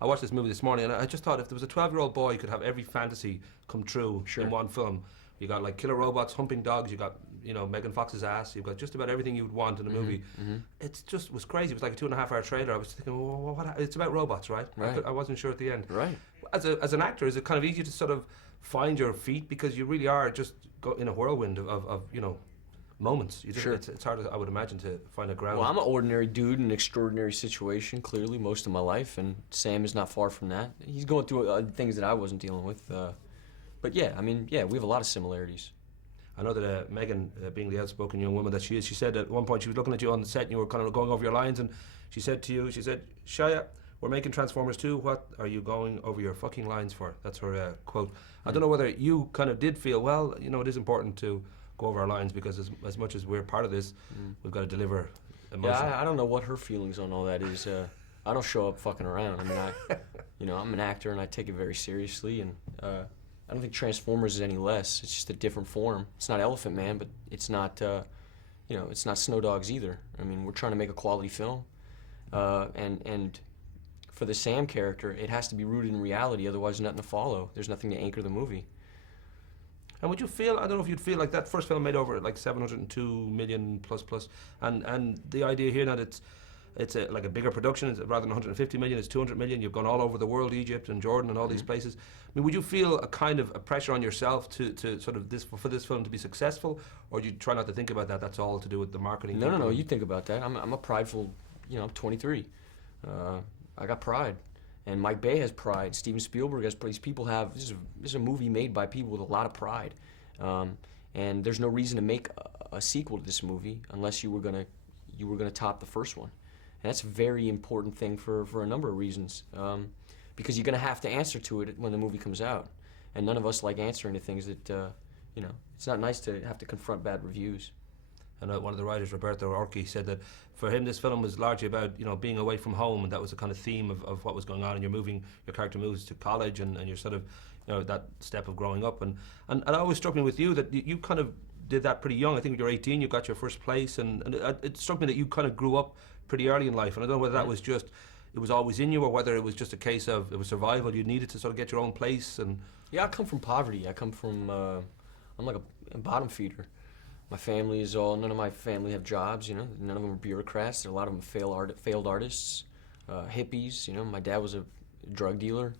I watched this movie this morning, and I just thought if there was a 12-year-old boy, he could have every fantasy come true in one film. You got like killer robots, humping dogs. You got Megan Fox's ass. You've got just about everything you would want in a movie. It just was crazy. It was like a 2.5-hour trailer. I was thinking, well, what? It's about robots, right? I wasn't sure at the end. Right. As an actor, is it kind of easy to sort of find your feet because you really are just in a whirlwind of moments? It's hard, I would imagine, to find a ground. Well, I'm an ordinary dude in an extraordinary situation, clearly, most of my life, and Sam is not far from that. He's going through things that I wasn't dealing with. But yeah, I mean, yeah, we have a lot of similarities. I know that Megan, being the outspoken young woman that she is, she said at one point she was looking at you on the set and you were kind of going over your lines, and she said to you, Shia, we're making Transformers 2, what are you going over your fucking lines for? That's her quote. I don't know whether you kind of did feel, well, it is important to go over our lines because as much as we're part of this, we've got to deliver emotion. Yeah, I don't know what her feelings on all that is. I don't show up fucking around. I mean, I'm an actor and I take it very seriously, and I don't think Transformers is any less. It's just a different form. It's not Elephant Man, but it's not, it's not Snow Dogs either. I mean, we're trying to make a quality film, and for the Sam character, it has to be rooted in reality. Otherwise, there's nothing to follow. There's nothing to anchor the movie. And would you feel, I don't know if you'd feel like that first film made over like 702 million plus, and the idea here that it's like a bigger production, rather than 150 million, it's 200 million. You've gone all over the world, Egypt and Jordan and all these places. I mean, would you feel a kind of a pressure on yourself to sort of for this film to be successful, or do you try not to think about that? That's all to do with the marketing. No. You think about that. I'm a prideful, I'm 23. I got pride, and Mike Bay has pride. Steven Spielberg has pride. These people have. This is a movie made by people with a lot of pride, and there's no reason to make a sequel to this movie unless you were gonna top the first one. And that's a very important thing for a number of reasons, because you're going to have to answer to it when the movie comes out. And none of us like answering to things that, it's not nice to have to confront bad reviews. And one of the writers, Roberto Orci, said that for him this film was largely about being away from home, and that was the kind of theme of what was going on. And your character moves to college, and you're sort of that step of growing up. And it always struck me with you that you kind of did that pretty young. I think when you were 18, you got your first place, and it struck me that you kind of grew up pretty early in life. And I don't know whether that was just, it was always in you, or whether it was just a case of it was survival. You needed to sort of get your own place. And yeah, I come from poverty. I come from, I'm like a bottom feeder. My family is all, none of my family have jobs, none of them are bureaucrats. A lot of them failed artists, hippies, My dad was a drug dealer.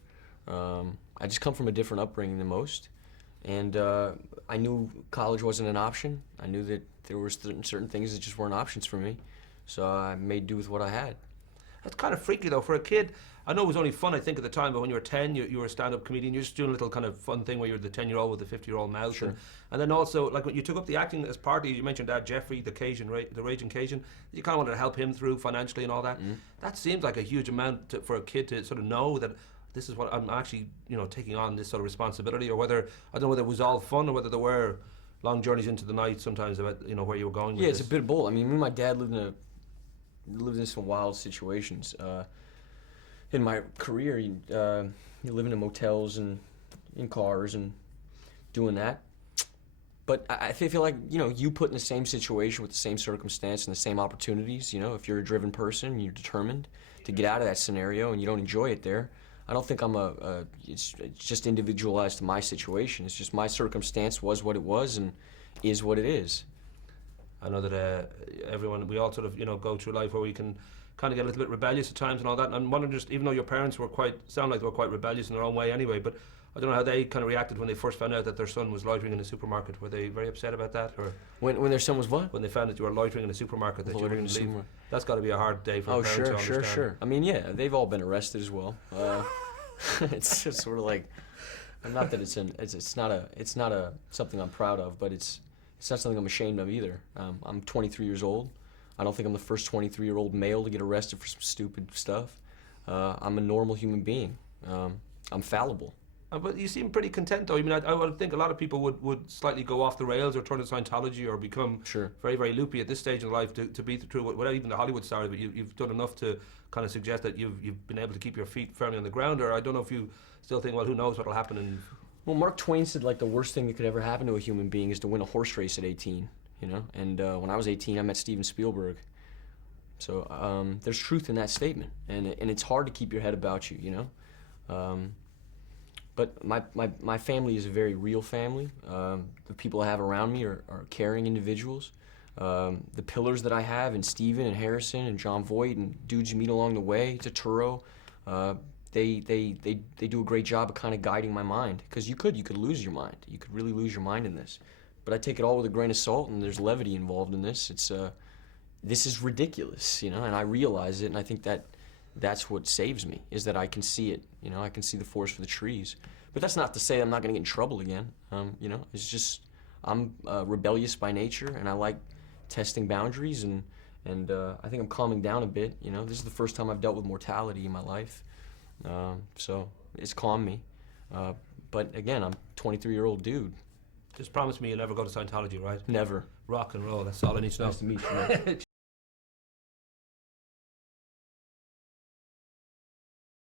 I just come from a different upbringing than most. And I knew college wasn't an option. I knew that there were certain things that just weren't options for me. So I made do with what I had. That's kind of freaky though for a kid. I know it was only fun, I think, at the time, but when you were 10, you were a stand-up comedian. You're just doing a little kind of fun thing where you're the 10-year-old with the 50-year-old mouth. Sure. And then also, like when you took up the acting as part of, you mentioned Dad Jeffrey, the Raging Cajun. You kind of wanted to help him through financially and all that. That seems like a huge amount for a kid to sort of know that this is what I'm actually, taking on this sort of responsibility, or whether, I don't know whether it was all fun or whether there were long journeys into the night sometimes about, where you were going with this. It's a bit of both. I mean, me and my dad lived in some wild situations. In my career, you're living in motels and in cars and doing that. But I feel like, you put in the same situation with the same circumstance and the same opportunities, if you're a driven person and you're determined to get out of that scenario and you don't enjoy it there, I don't think it's just individualized to my situation. It's just my circumstance was what it was and is what it is. I know that we all sort of, go through life where we can kind of get a little bit rebellious at times and all that. And I'm wondering, just even though your parents sound like they were quite rebellious in their own way anyway, but I don't know how they kind of reacted when they first found out that their son was loitering in a supermarket. Were they very upset about that, or when their son was what? When they found that you were loitering in a supermarket, that you wouldn't leave. That's got to be a hard day for a parent to understand. Sure. I mean, yeah, they've all been arrested as well. It's just sort of like, not that it's not something I'm proud of, but it's not something I'm ashamed of either. I'm 23 years old. I don't think I'm the first 23-year-old male to get arrested for some stupid stuff. I'm a normal human being. I'm fallible. But you seem pretty content, though. I mean, I would think a lot of people would slightly go off the rails or turn to Scientology or become very, very loopy at this stage in life to be through without even the Hollywood stars. But you've done enough to kind of suggest that you've been able to keep your feet firmly on the ground. Or I don't know if you still think, well, who knows what will happen. Well, Mark Twain said, like, the worst thing that could ever happen to a human being is to win a horse race at 18, And when I was 18, I met Steven Spielberg. So there's truth in that statement, and it's hard to keep your head about you, you know. But my family is a very real family. The people I have around me are caring individuals. The pillars that I have in Steven and Harrison and John Voight and dudes you meet along the way, to Turo, they do a great job of kind of guiding my mind. Because you could lose your mind. You could really lose your mind in this. But I take it all with a grain of salt, and there's levity involved in this. This is ridiculous, you know, and I realize it, and I think that's what saves me, is that I can see it, you know, I can see the forest for the trees. But that's not to say I'm not going to get in trouble again, you know, it's just I'm rebellious by nature, and I like testing boundaries, and I think I'm calming down a bit, you know. This is the first time I've dealt with mortality in my life, so it's calmed me. But again, I'm a 23-year-old dude. Just promise me you'll never go to Scientology, right? Never. Rock and roll, that's all I need to know. Nice to meet you, man.